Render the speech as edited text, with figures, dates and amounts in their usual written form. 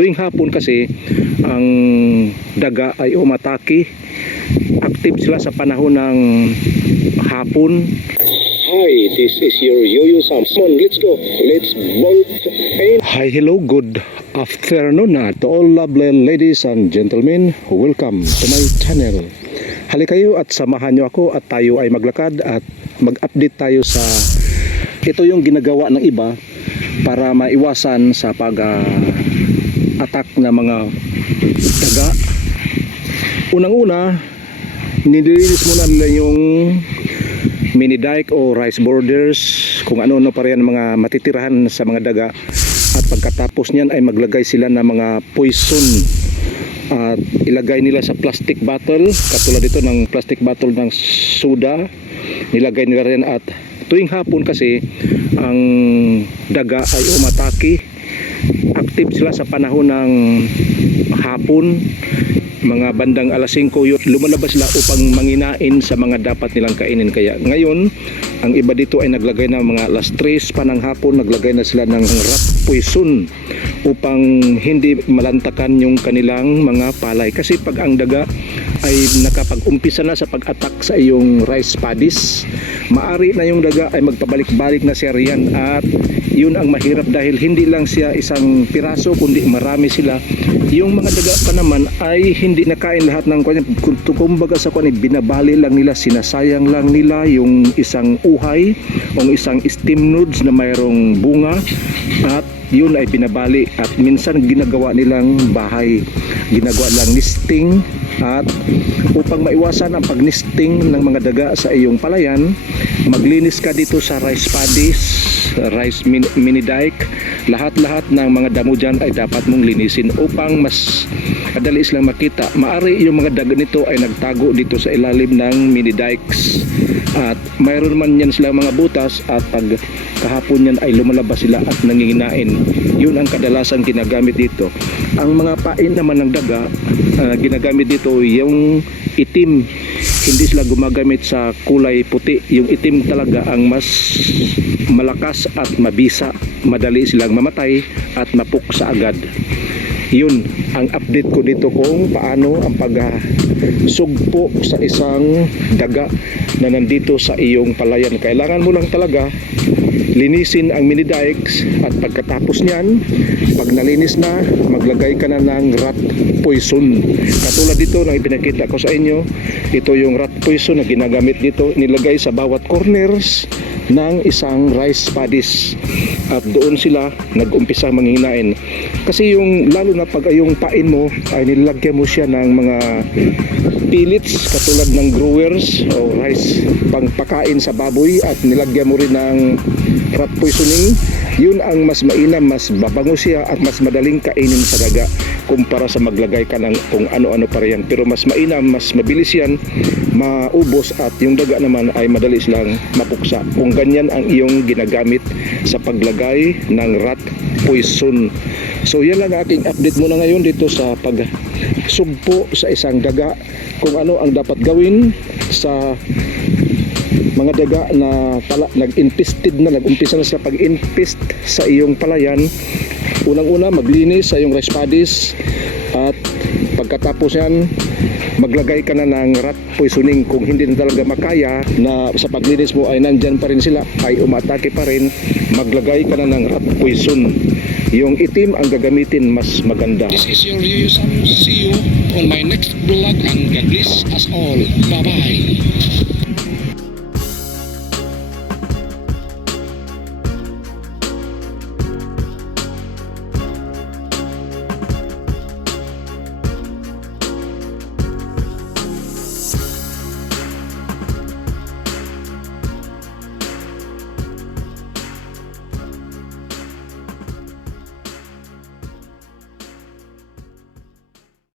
tuwing hapon kasi ang daga ay umatake. Active sila sa panahon ng hapon. Hi, this is your Yo-Yo Samson. Let's go. Let's bolt in. Hi, hello, good afternoon to all lovely ladies and gentlemen. Welcome to my channel. Halika kayo at samahan nyo ako at tayo ay maglakad at mag-update tayo sa ito yung ginagawa ng iba para maiwasan sa pag-attack na mga daga. Unang-una, nililinis muna nila yung mini dike o rice borders, kung ano-ano pa rin mga matitirahan sa mga daga, at pagkatapos niyan ay maglagay sila ng mga poison at ilagay nila sa plastic bottle, katulad dito ng plastic bottle ng soda, nilagay nila rin. At tuwing hapon kasi ang daga ay umatake. Active sila sa panahon ng hapon, mga bandang alas 5 lumalabas sila upang manginain sa mga dapat nilang kainin. Kaya ngayon ang iba dito ay naglagay na mga alas 3 pa ng hapon, naglagay na sila ng rat poison upang hindi malantakan yung kanilang mga palay. Kasi pag ang daga ay nakapag-umpisa na sa pag-attack sa iyong rice paddies, maari na yung daga ay magpabalik-balik na siya riyan, at yun ang mahirap dahil hindi lang siya isang piraso kundi marami sila. Yung mga daga pa naman ay hindi nakain lahat ng kanya, kumbaga sa kanya binabali lang nila, sinasayang lang nila yung isang uhay o isang steam nudes na mayroong bunga, at yun ay binabali at minsan ginagawa nilang bahay, ginagawa lang nesting. At upang maiwasan ang pag-nesting ng mga daga sa iyong palayan, maglinis ka dito sa rice paddies, rice mini dike. Lahat-lahat ng mga damo dyan ay dapat mong linisin upang mas madali silang makita. Maari yung mga daga nito ay nagtago dito sa ilalim ng mini dikes, at mayroon man yan silang mga butas, at pag kahapon yan ay lumalabas sila at nanginginain. Yun ang kadalasan ginagamit dito. Ang mga pain naman ng daga, ginagamit dito yung itim. Hindi sila gumagamit sa kulay puti. Yung itim talaga ang mas malakas at mabisa. Madali silang mamatay at mapuksa agad. Yun ang update ko dito kung paano ang pagsugpo sa isang daga na nandito sa iyong palayan. Kailangan mo lang talaga linisin ang mini dikes, at pagkatapos niyan, pag nalinis na, maglagay ka na ng rat poison. Katulad dito na ipinakita ko sa inyo, ito yung rat poison na ginagamit dito, nilagay sa bawat corners ng isang rice paddies, at doon sila nag-umpisa manghinain. Kasi yung lalo na pag yung pain mo ay nilagyan mo siya ng mga pellets katulad ng growers o rice pangpakain sa baboy, at nilagyan mo rin ng rat poisoning, yun ang mas mainam, mas babango siya at mas madaling kainin sa daga kumpara sa maglagay ka ng kung ano-ano pa riyan. Pero mas mainam, mas mabilis yan maubos, at yung daga naman ay madali silang mapuksa kung ganyan ang iyong ginagamit sa paglagay ng rat poison. So yan lang aking update muna ngayon dito sa pagsugpo sa isang daga, kung ano ang dapat gawin sa mga daga na nag-infested na, nag-umpisa na sa pag-infest sa iyong palayan. Unang-una, maglinis sa iyong rice paddies, at pagkatapos yan, maglagay ka na ng rat poisoning. Kung hindi na talaga makaya na sa paglinis mo ay nandyan pa rin sila, ay umatake pa rin, maglagay ka na ng rat poison. Yung itim ang gagamitin, mas maganda. This is your Yo-Yo Sam. See you on my next vlog, and God bless us all. Bye-bye.